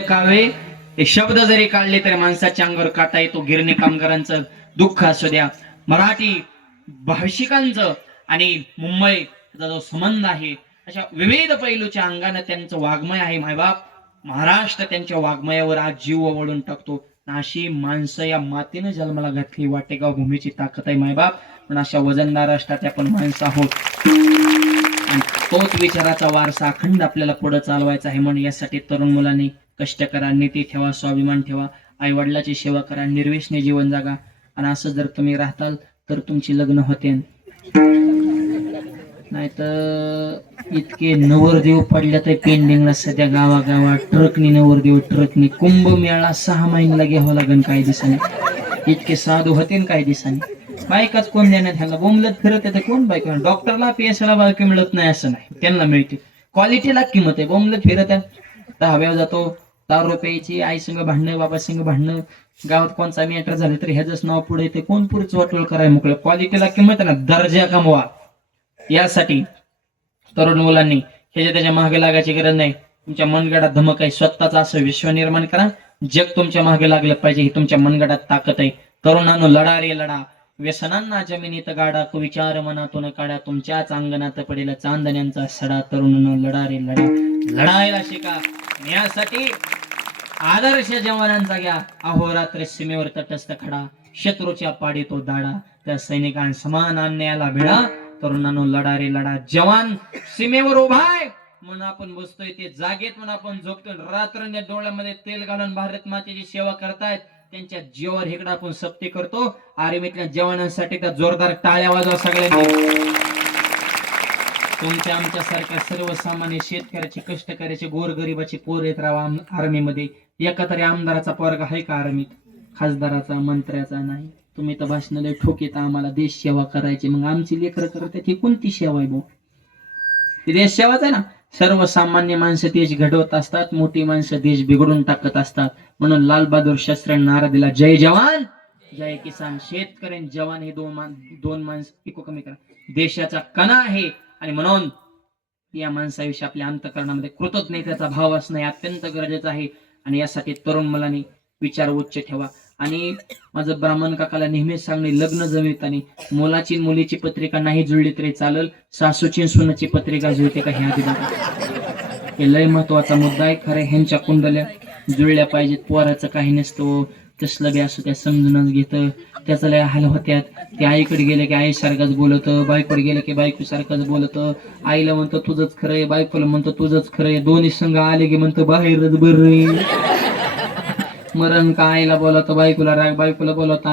कावे हे शब्द जरी काढले तरी माणसाच्या अंगावर काटा येतो. गिरणी कामगारांचं दुःख असू द्या, मराठी भाषिकांचं आणि मुंबईचा जो संबंध आहे, अशा विविध पैलूच्या अंगाने त्यांचं वाङ्मय आहे. मायबाप महाराष्ट्र त्यांच्या वाङ्मयावर आज जीव ओवाळून टाकतो. अशी माणसं या मातीने जन्माला घातली. वाटेगाव भूमीची ताकद आहे मायबाप. पण अशा वजनदार असतात आपण माणसं आहोत आणि तोच विचाराचा वारसा अखंड आपल्याला पुढे चालवायचा आहे. म्हणून यासाठी तरुण मुलांनी कष्ट करा, नीती ठेवा, स्वाभिमान ठेवा, आई वडिलाची सेवा करा, निर्व्यसनी जीवन जगा. आणि असं जर तुम्ही राहताल तर तुमची लग्न होते. नाहीतर इतके नवरदेव पडल्या तर पेंडिंगला सध्या गावागावात ट्रकनी नवरदेव, ट्रकनी कुंभमेळा 6 महिन्याला घ्यावं लागेल काही दिवसांनी. इतके साधू होते काही दिवसांनी. बायकाच कोण देण्यात ह्याला बोंबलत फिरत येते कोण बायका. डॉक्टरला पीएसला बायका मिळत नाही असं नाही, त्यांना मिळते. क्वालिटीला किंमत आहे. बोंबलत फिरत आहे, दहाव्या जातो, दारू प्यायची, आई संग भांडणं, बाबा संग भांडणं, गावात कोणचा मॅटर झाले तर ह्याच नाव पुढे येते. कोण पुढेच वाटोळ करायला मोकळं. क्वालिटीला किंमत आहे ना, दर्जा कमवा. यासाठी तरुण मुलांनी ह्याच्या त्याच्या मागे लागायची गरज नाही. तुमच्या मनगडात धमक आहे, स्वतःचा असं विश्व निर्माण करा. जग तुमच्या मागे लागलं पाहिजे, ही तुमच्या मनगडात ताकद आहे. तरुणांनो लढा रे लढा, व्यसनांना जमिनीत गाडा, विचार मनातून काढा, तुमच्याच अंगणात पडेल चांदण्यांचा सडा. तरुणांनो लढा रे लढा, लढायला शिका. यासाठी आदर्श जवानांचा घ्या. अहोरात्र सीमेवर तटस्थ खडा, शत्रूच्या पाडी तो दाडा, त्या सैनिकांसमान अन्यायाला भिडा. तरुणांनो लढा रे लढा. जवान सीमेवर उभा आहे म्हणून आपण बसतोय, ते जागेत म्हणून आपण झोपतोय. रात्रंदिवस डोळ्यामध्ये तेल घालून भारत मातेची सेवा करतायत, त्यांच्या जीवावर इकडे आपण सक्ती करतो. आर्मीतल्या जवानांसाठी त्या जोरदार टाळ्या वाजवा सगळ्यांनी. तुमच्या आमच्या सारख्या सर्वसामान्य शेतकऱ्याचे, कष्टकऱ्याचे, गोरगरिबाचे पोर येत राहा आर्मीमध्ये. एका तरी आमदाराचा पोरगा आहे का आर्मीत? खासदाराचा, मंत्र्याचा नाही. तुम्ही तर भाषण लय ठोकीत आम्हाला देश सेवा करायची. मग आमची लेकरं करतात ही कोणती सेवा आहे भाऊ? ती देश सेवाच आहे ना. सर्वसामान्य माणसं देश घडवत असतात, मोठी माणसं देश बिघडून टाकत असतात. म्हणून लाल बहादूर शास्त्रींनी नारा दिला, जय जवान जय किसान. शेतकरी जवान हे दोन माणसं पिको कमी करा, देशाचा कणा आहे. आणि म्हणून या माणसाविषयी आपल्या अंतःकरणामध्ये कृतज्ञतेचा भाव असणं अत्यंत गरजेचं आहे. आणि यासाठी तरुण मुलांनी विचार उच्च ठेवा. आणि माझं ब्राह्मण काकाला नेहमीच सांगणे, लग्न जमवताना मुलाची मुलीची पत्रिका नाही जुळली तरी चालेल, सासूची सुनाची पत्रिका जुळते का हे आधी बघा. हे लय महत्वाचा मुद्दा आहे. खरं ह्यांच्या कुंडल्या जुळल्या पाहिजेत. पोराचं काही नसतं, तसलं बी असं त्या समजूनच घेतं. त्याचं लय हाल होत्यात. ते आईकडे गेले की आई सारखंच बोलतं, बायकोकडे गेले की बायको सारखंच बोलतं. आईला म्हणतं तुझंच खरंय, बायकोला म्हणतं तुझंच खरंय. दोन्ही संघ आले की म्हणतं बाहेरच बरं. मरण का आईला बोलवतं, बायकोला राग, बायकोला बोलवतं